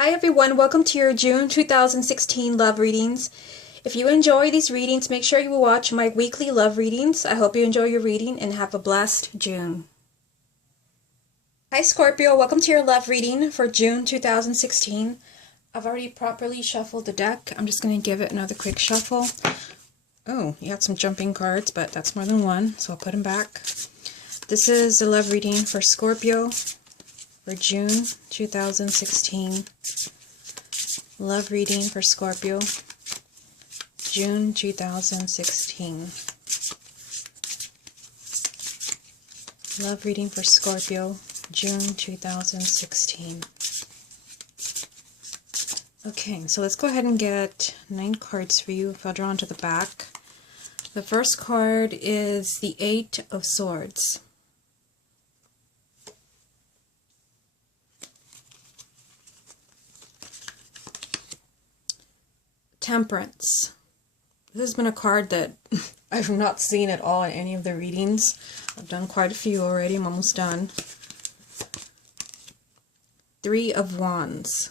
Hi everyone, welcome to your June 2016 love readings. If you enjoy these readings, make sure you watch my weekly love readings. I hope you enjoy your reading and have a blessed June. Hi Scorpio, welcome to your love reading for June 2016. I've already properly shuffled the deck. I'm just going to give it another quick shuffle. Oh, you had some jumping cards, but that's more than one, so I'll put them back. This is the love reading for Scorpio for June 2016. Love reading for Scorpio, June 2016. Love reading for Scorpio, June 2016. Okay, so let's go ahead and get 9 cards for you if I'll draw onto the back. The first card is the 8 of Swords. Temperance. This has been a card that I've not seen at all in any of the readings. I've done quite a few already. I'm almost done. 3 of Wands.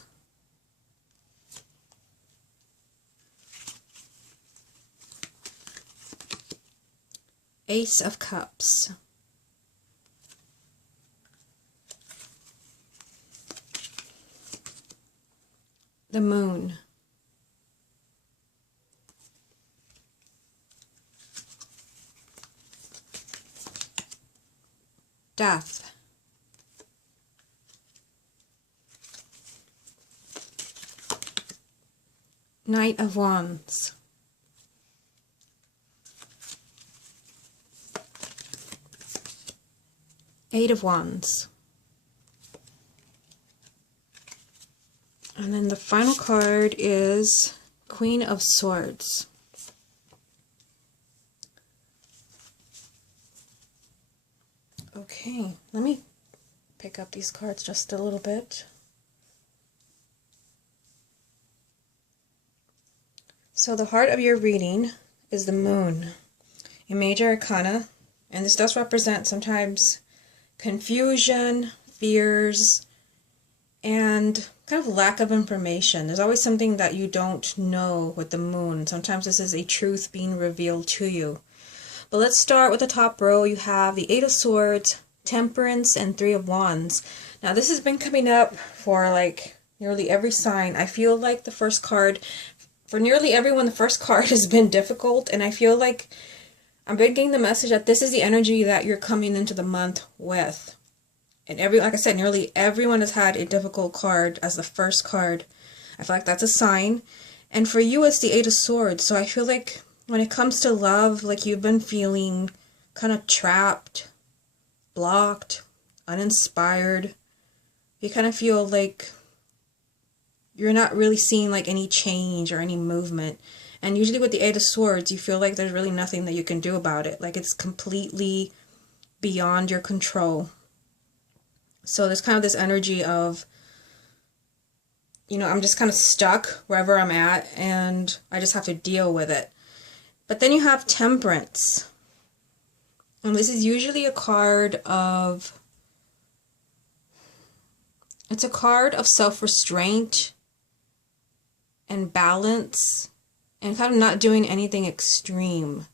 Ace of Cups. The Moon. Death. Knight of Wands. Eight of Wands. And then the final card is Queen of Swords. Okay, let me pick up these cards just a little bit. So the heart of your reading is the Moon, a major arcana, and this does represent sometimes confusion, fears, and kind of lack of information. There's always something that you don't know with the Moon. Sometimes this is a truth being revealed to you. But let's start with the top row. You have the 8 of Swords, Temperance, and 3 of Wands. Now this has been coming up for like nearly every sign. I feel like the first card, for nearly everyone, the first card has been difficult, and I feel like I'm getting the message that this is the energy that you're coming into the month with. And like I said, nearly everyone has had a difficult card as the first card. I feel like that's a sign. And for you, it's the 8 of Swords. So I feel like when it comes to love, like you've been feeling kind of trapped, blocked, uninspired. You kind of feel like you're not really seeing like any change or any movement. And usually with the 8 of Swords, you feel like there's really nothing that you can do about it. Like it's completely beyond your control. So there's kind of this energy of, you know, I'm just kind of stuck wherever I'm at and I just have to deal with it. But then you have Temperance. And this is usually a card of, it's a card of self-restraint and balance and kind of not doing anything extreme.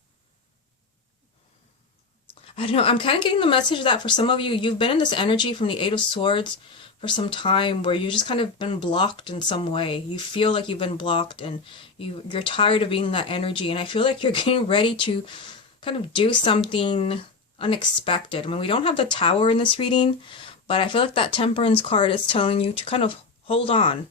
I don't know, I'm kind of getting the message that for some of you, you've been in this energy from the 8 of Swords for some time where you've just kind of been blocked in some way. You feel like you've been blocked and you're tired of being in that energy, and I feel like you're getting ready to kind of do something unexpected. I mean, we don't have the Tower in this reading, but I feel like that Temperance card is telling you to kind of hold on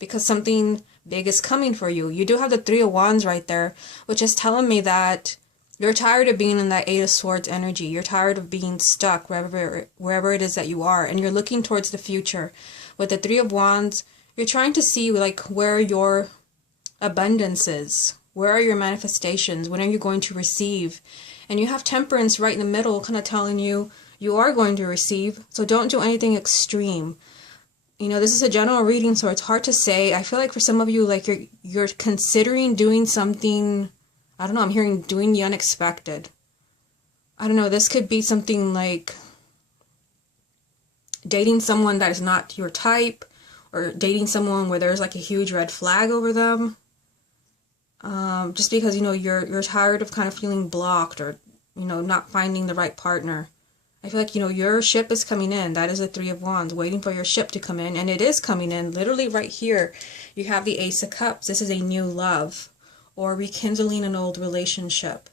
because something big is coming for you. You do have the 3 of Wands right there, which is telling me that you're tired of being in that 8 of Swords energy. You're tired of being stuck wherever it is that you are, and you're looking towards the future. With the 3 of Wands, you're trying to see like where your abundance is. Where are your manifestations? When are you going to receive? And you have Temperance right in the middle, kind of telling you you are going to receive, so don't do anything extreme. You know, this is a general reading, so it's hard to say. I feel like for some of you, like you're considering doing something, I don't know, I'm hearing doing the unexpected. I don't know, this could be something like dating someone that is not your type, or dating someone where there's like a huge red flag over them. Just because, you know, you're tired of kind of feeling blocked, or, you know, not finding the right partner. I feel like, you know, your ship is coming in. That is the Three of Wands, waiting for your ship to come in. And it is coming in. Literally right here, you have the Ace of Cups. This is a new love or rekindling an old relationship.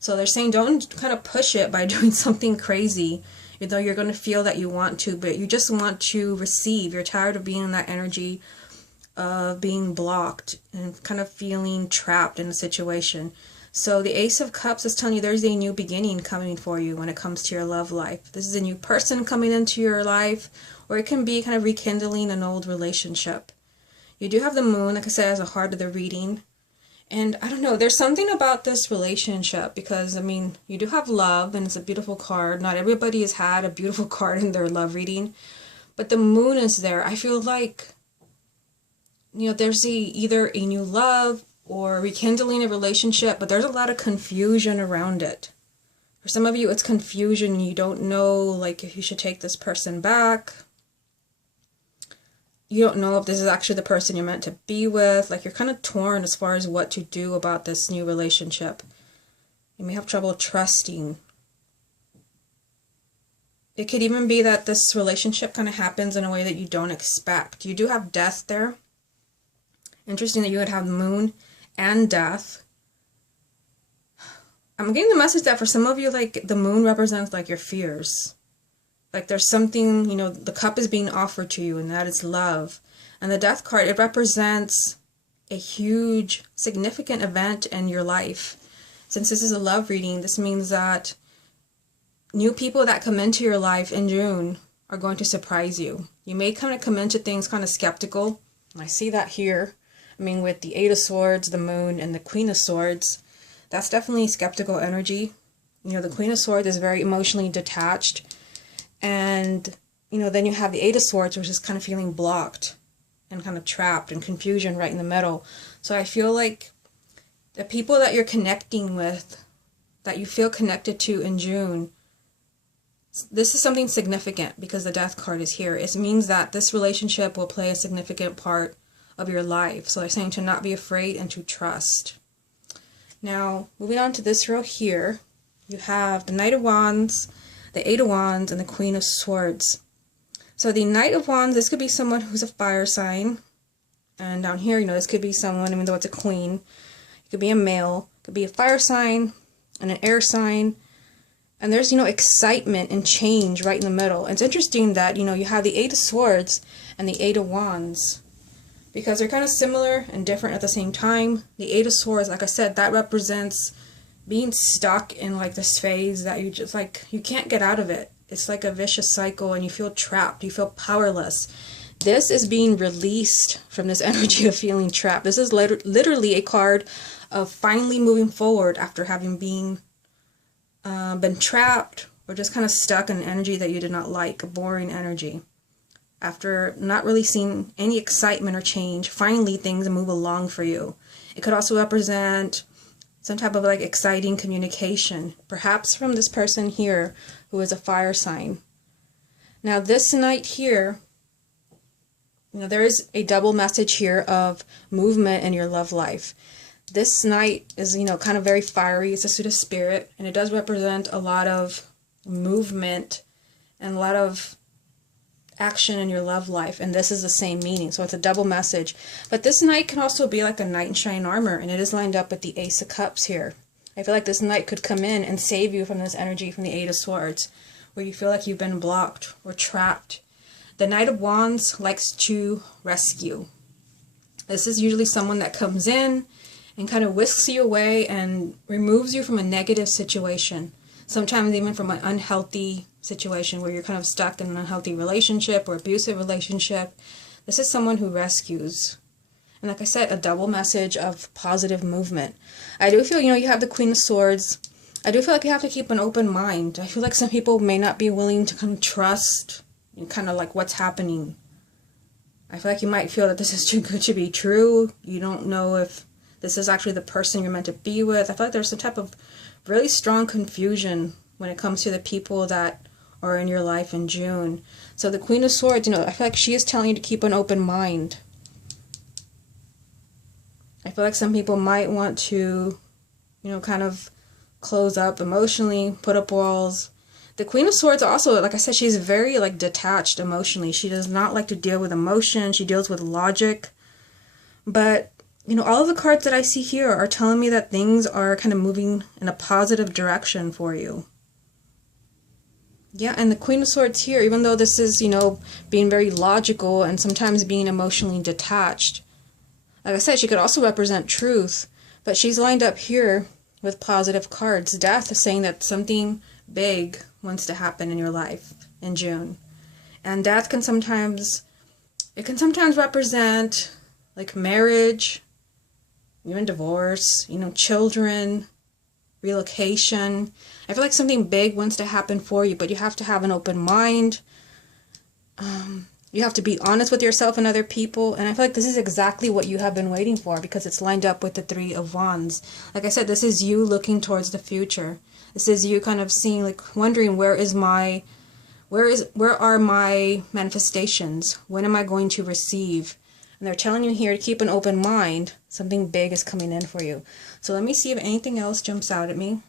So they're saying don't kind of push it by doing something crazy, even though you're going to feel that you want to, but you just want to receive. You're tired of being in that energy of being blocked and kind of feeling trapped in a situation. So the Ace of Cups is telling you there's a new beginning coming for you when it comes to your love life. This is a new person coming into your life, or it can be kind of rekindling an old relationship. You do have the Moon, like I said, as a heart of the reading. And I don't know, there's something about this relationship because, I mean, you do have love and it's a beautiful card. Not everybody has had a beautiful card in their love reading, but the Moon is there. I feel like, you know, there's either a new love or rekindling a relationship, but there's a lot of confusion around it. For some of you, it's confusion. You don't know, like, if you should take this person back. You don't know if this is actually the person you're meant to be with. Like, you're kind of torn as far as what to do about this new relationship. You may have trouble trusting. It could even be that this relationship kind of happens in a way that you don't expect. You do have death there. Interesting that you would have Moon and death. I'm getting the message that for some of you, like, the Moon represents, like, your fears. Like, there's something, you know, the cup is being offered to you, and that is love. And the Death card, it represents a huge, significant event in your life. Since this is a love reading, this means that new people that come into your life in June are going to surprise you. You may kind of come into things kind of skeptical. I see that here. I mean, with the Eight of Swords, the Moon, and the Queen of Swords, that's definitely skeptical energy. You know, the Queen of Swords is very emotionally detached. And, you know, then you have the Eight of Swords, which is kind of feeling blocked and kind of trapped and confusion right in the middle. So I feel like the people that you're connecting with, that you feel connected to in June, this is something significant because the Death card is here. It means that this relationship will play a significant part of your life. So I'm saying to not be afraid and to trust. Now, moving on to this row here, you have the Knight of Wands, the Eight of Wands, and the Queen of Swords. So the Knight of Wands, this could be someone who's a fire sign. And down here, you know, this could be someone, even though it's a queen, it could be a male, it could be a fire sign and an air sign. And there's, you know, excitement and change right in the middle. And it's interesting that, you know, you have the Eight of Swords and the Eight of Wands, because they're kind of similar and different at the same time. The Eight of Swords, like I said, that represents being stuck in, like, this phase that you just, like, you can't get out of it. It's like a vicious cycle and you feel trapped. You feel powerless. This is being released from this energy of feeling trapped. This is literally a card of finally moving forward after having been trapped or just kind of stuck in an energy that you did not like, a boring energy. After not really seeing any excitement or change, finally things move along for you. It could also represent some type of, like, exciting communication, perhaps from this person here who is a fire sign. Now this Knight here, you know, there is a double message here of movement in your love life. This Knight is, you know, kind of very fiery. It's a suit of spirit, and it does represent a lot of movement and a lot of action in your love life, and this is the same meaning, so it's a double message. But this Knight can also be like a knight in shining armor, and it is lined up with the Ace of Cups here. I feel like this Knight could come in and save you from this energy from the Eight of Swords, where you feel like you've been blocked or trapped. The Knight of Wands likes to rescue. This is usually someone that comes in and kind of whisks you away and removes you from a negative situation, sometimes even from an unhealthy situation where you're kind of stuck in an unhealthy relationship or abusive relationship. This is someone who rescues. And like I said, a double message of positive movement. I do feel, you know, you have the Queen of Swords. I do feel like you have to keep an open mind. I feel like some people may not be willing to kind of trust and kind of like what's happening. I feel like you might feel that this is too good to be true. You don't know if this is actually the person you're meant to be with. I feel like there's some type of really strong confusion when it comes to the people that or in your life in June. So the Queen of Swords, you know, I feel like she is telling you to keep an open mind. I feel like some people might want to, you know, kind of close up emotionally, put up walls. The Queen of Swords also, like I said, she's very like detached emotionally. She does not like to deal with emotion. She deals with logic. But, you know, all of the cards that I see here are telling me that things are kind of moving in a positive direction for you. Yeah, and the Queen of Swords here, even though this is, you know, being very logical and sometimes being emotionally detached, like I said, she could also represent truth, but she's lined up here with positive cards. Death is saying that something big wants to happen in your life in June. And death can sometimes, it can sometimes represent like marriage, even divorce, you know, children, relocation. I feel like something big wants to happen for you, but you have to have an open mind. You have to be honest with yourself and other people. And I feel like this is exactly what you have been waiting for because it's lined up with the Three of Wands. Like I said, this is you looking towards the future. This is you kind of seeing, like, wondering where are my manifestations? When am I going to receive? And they're telling you here to keep an open mind. Something big is coming in for you. So let me see if anything else jumps out at me.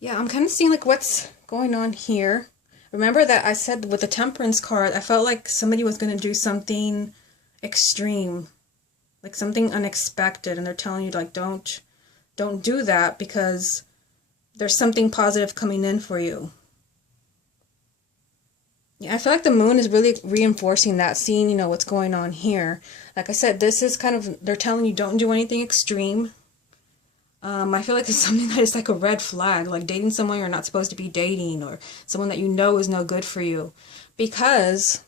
Yeah, I'm kind of seeing like what's going on here. Remember that I said with the Temperance card, I felt like somebody was going to do something extreme, like something unexpected, and they're telling you like don't do that because there's something positive coming in for you. Yeah, I feel like the moon is really reinforcing that, seeing, you know, what's going on here. Like I said, this is kind of, they're telling you don't do anything extreme. I feel like it's something that is like a red flag, like dating someone you're not supposed to be dating, or someone that you know is no good for you. Because,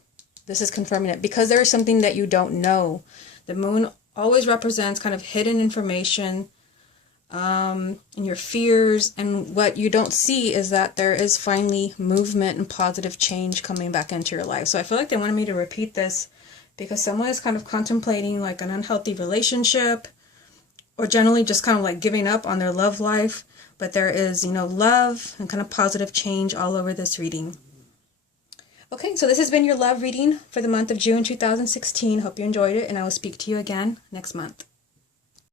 this is confirming it, because there is something that you don't know. The moon always represents kind of hidden information, and your fears, and what you don't see is that there is finally movement and positive change coming back into your life. So I feel like they wanted me to repeat this because someone is kind of contemplating like an unhealthy relationship, or generally just kind of like giving up on their love life, but there is, you know, love and kind of positive change all over this reading. Okay, so this has been your love reading for the month of June 2016. Hope you enjoyed it, and I will speak to you again next month.